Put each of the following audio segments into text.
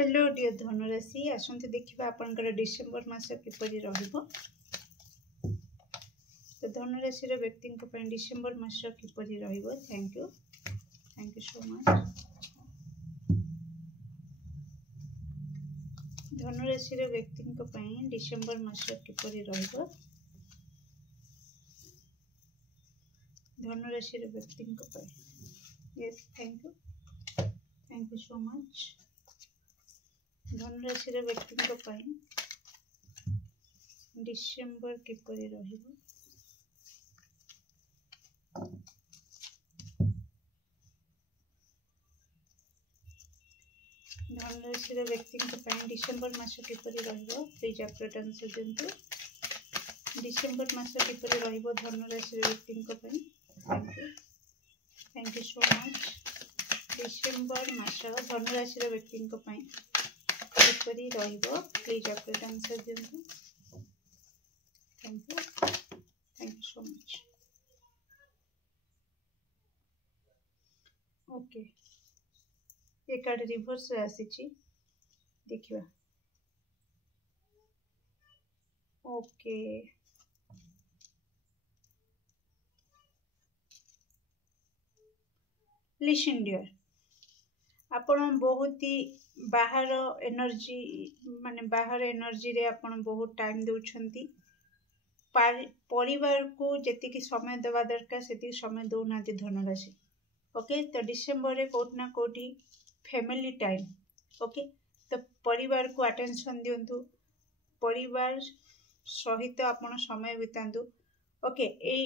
Hello dear धनुराशि आसंते देखिबा आपनकर डिसेंबर मास किपरि रहिबो। तो धनुराशि रो व्यक्ति को पय डिसेंबर मास किपरि रहिबो। Thank you so much. धनुराशि रो व्यक्ति को पय डिसेंबर मास किपरि रहिबो। धनुराशि रो व्यक्ति को पय yes thank you so much. धनुराशि रो व्यक्ति को पय डिसेंबर किपरि रहिबो। धनुराशि रो व्यक्ति को पय डिसेंबर मास किपरि रहिबो। प्लीज अपडेट आंसर दिंतु। डिसेंबर मास किपरि रहिबो धनुराशि रो व्यक्ति को पय। Thank you so much. December मास धनुराशि रो व्यक्ति को पय किपरि रहिबो। प्लीज अपडेट आंसर दिंतु। Thank you so much. Okay ये कार्ड रिवर्स रे आसीची देखिबा। ओके लिसन डियर आपण बहुत ही बाहर एनर्जी माने बाहर एनर्जी रे आपण बहुत टाइम दउछंती। परिवार को जेतिकी समय देवा दरकार सेतिकी समय दउ नाती धनुराशि। ओके तो डिसेंबर रे कोट ना कोटी फैमिली टाइम। ओके तो परिवार को अटेंशन दियंतु। परिवार सहित आपण समय बितांतु। ओके ए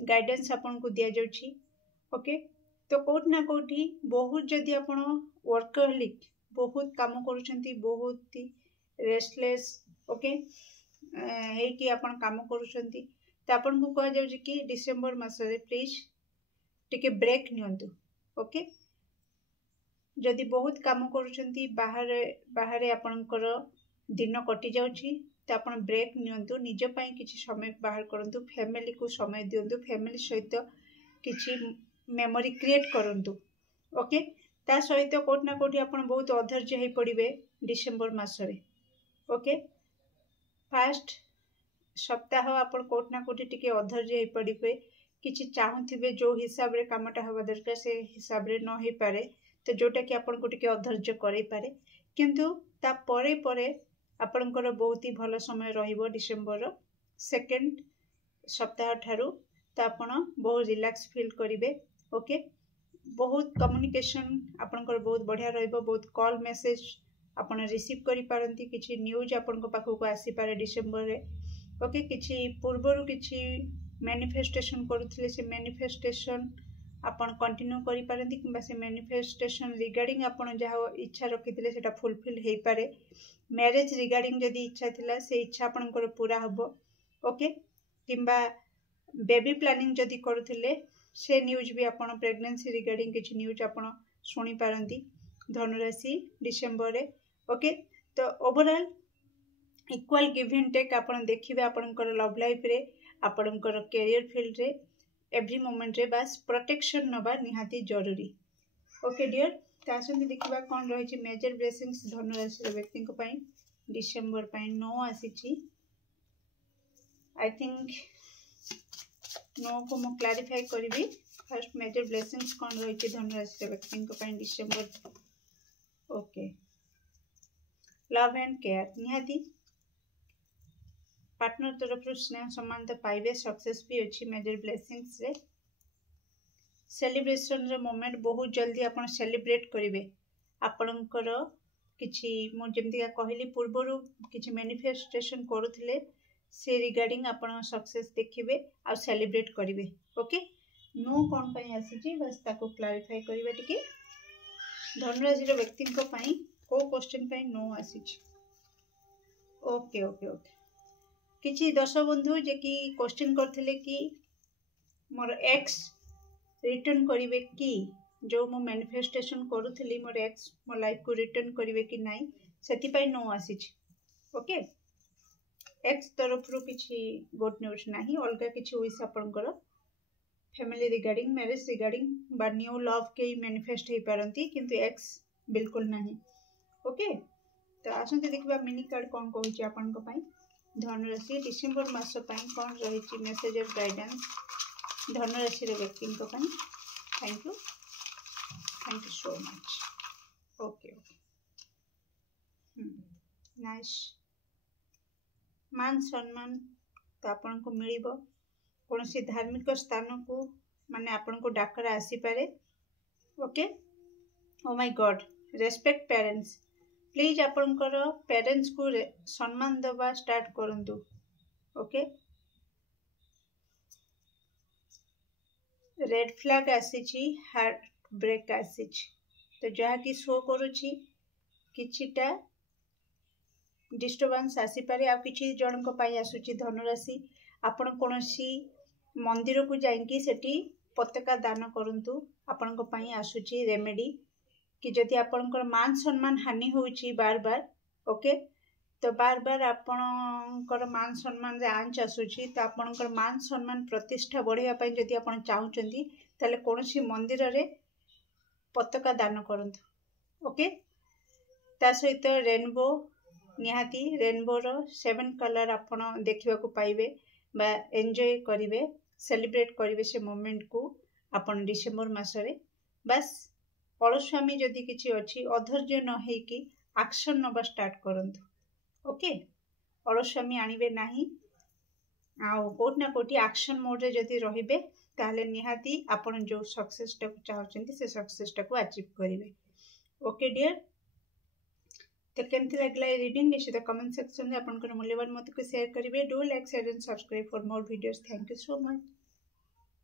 गाइडेंस आपण को दिया जाउची। ओके तो कोट ना कोटी बहुत जदि आपण वर्कहोलिक बहुत काम करूछंती बहुत ही रेस्टलेस ओके हे कि आपण काम करूछंती तो आपण को कह जाउची कि डिसेंबर मास रे प्लीज टिके ब्रेक नियंतु। ओके जदि बहुत काम करूछंती बाहर आपणकर दिन कटि जाउची तो आपण ब्रेक नियंतु। निज पई किछि समय बाहर करंतु। फैमिली को समय दियंतु। फैमिली सहित किछि मेमोरी क्रिएट करंतु। ओके ता सहित कोट ना कोठी आपण बहुत अधैर्य हे पड़िबे डिसेंबर मास रे। ओके फर्स्ट सप्ताह आपण कोट ना कोठी टिके अधैर्य हे पड़िबे। किछि चाहुथिबे जो हिसाब रे कामटा हवा दरकार से हिसाब रे न हे पारे तो जोटा कि आपण को टिके अधैर्य करै पारे किंतु ता परे परे आपणकर बहुत ही भलो समय रहिबो। डिसेंबर सेकंड सप्ताह ठारू तो आपण बहुत रिलैक्स फील करिवे। ओके बहुत कम्युनिकेशन आपणकर बहुत बढ़िया रहिबो। बहुत कॉल मेसेज आपण रिसीव करि पारंती। किछि न्यूज आपण को पाखो को आसी पारे डिसेंबर रे। ओके किछि पूर्वरु किछि मैनिफेस्टेशन करुथिले से मैनिफेस्टेशन आपण कंटिन्यू करि पारंती किबा से मैनिफेस्टेशन रिगार्डिंग आपण जहा इच्छा रखिथिले सेटा फुलफिल हेई पारे। मैरिज रिगार्डिंग जदी इच्छा थिला से इच्छा आपणकर पूरा हबो। ओके किबा बेबी प्लानिंग जदी करुथिले से न्यूज भी आपण प्रेगनेंसी रिगार्डिंग किछि न्यूज आपण सुनी पारंती धनुराशि डिसेंबर रे। ओके तो overall equal give and take आपण देखिबे आपणकर लव लाइफ रे आपणकर कैरियर फील्ड रे एवरी मोमेंट रे बस प्रोटेक्शन नबा निहाती जरूरी। ओके डियर तो आसंती देखिबा कोन रहिछि मेजर ब्लेसिंग्स धनुराशि रे व्यक्ति को पई डिसेंबर पई नो आसीछि। आई थिंक नो को मो क्लैरिफाई करबी। फर्स्ट मेजर ब्लेसिंग्स कोन रहिछि धनुराशि रे व्यक्ति को पई December. Okay love and care निहाती पार्टनर तरफ स्नेह सम्मान तो पाइबे। सक्सेस भी अच्छी मेजर ब्लेसिंग्स रे। सेलिब्रेशन रे मोमेंट बहुत जल्दी आपण सेलिब्रेट करिवे। आपणकर किछि मो जेमतिका कहली पूर्वरु किछि मैनिफेस्टेशन करूथिले से रिगार्डिंग आपण सक्सेस देखिबे आ सेलिब्रेट करिवे। ओके नो कोन पई आसीची बस ताको क्लैरिफाई करिवे टिके। धनुराशि रे व्यक्ति को पई को क्वेश्चन पई नो आसीची। ओके ओके ओके किछि दर्शक बंधु जे कि क्वेश्चन करथिले कि मोर एक्स रिटर्न करिवे कि जो मो मैनिफेस्टेशन करूथिली मोर एक्स मो लाइफ को रिटर्न करिवे कि नाही सेति पई नो आसीची। ओके एक्स तरफ रु किछि गुड न्यूज नाही अलगा किछि विश आपनकर फैमिली रिगार्डिंग मैरिज रिगार्डिंग बा न्यू लव के मैनिफेस्ट हो पारती किंतु एक्स बिल्कुल नहीं। ओके तो आसते देखा मिनी कार्ड कौन कहूँ आपण धनुराशि डिसेम्बर मास कौन रही मेसेज और गाइडेंस धनुराशि व्यक्ति thank you so much okay nice मान सम्मान तो आपन को मिल कौन सी धार्मिक स्थान को माने आपन को डाकरा आसी पारे okay oh my God respect parents please आपनकर पेरेंट्स को सम्मान दबा स्टार्ट करंतु ओके रेड फ्लैग आसी हार्ट ब्रेक आसी तो जहा कि शो करुची किछिटा डिस्टर्बेंस आसी पारे आ किछि जन को पाई आसुची धनुराशि आपण कोनोसी मंदिर को जाइंकी सेठी पताका दान करंतु आपण को पाई आसुची रेमेडी कि जदि आपणकर मान सम्मान हानि होउची बार बार ओके तो बार बार आपणकर मान सम्मान रे आंच आसुची तो आपणकर मान सम्मान प्रतिष्ठा बढ़िया पाई जदि आपण चाहुचंती ताले कोनोसी मंदिर रे पताका दान करंतु ओके ता सहित रेनबो निहाती रेनबो रो 7 कलर आपण देखिबा को पाइबे बा एन्जॉय करिवे सेलिब्रेट करिवे से मोमेंट को आपण डिसेंबर मासरे बस अलस्वामी जदि किछि अछि अधैर्य न हे कि एक्शन नबा स्टार्ट करंतु ओके अलस्वामी आनिबे नाही आ कोट ना कोटी एक्शन मोड रे जदि रहिबे ताले निहाती आपण जो सक्सेस टा चाहचंती से सक्सेस टा को अचीव करिवे ओके डियर तो केमती लागला रीडिंग निश्चित कमेंट सेक्शन में आपन मूल्यवान मत को शेयर करिवे do like share and subscribe for more videos thank you so much.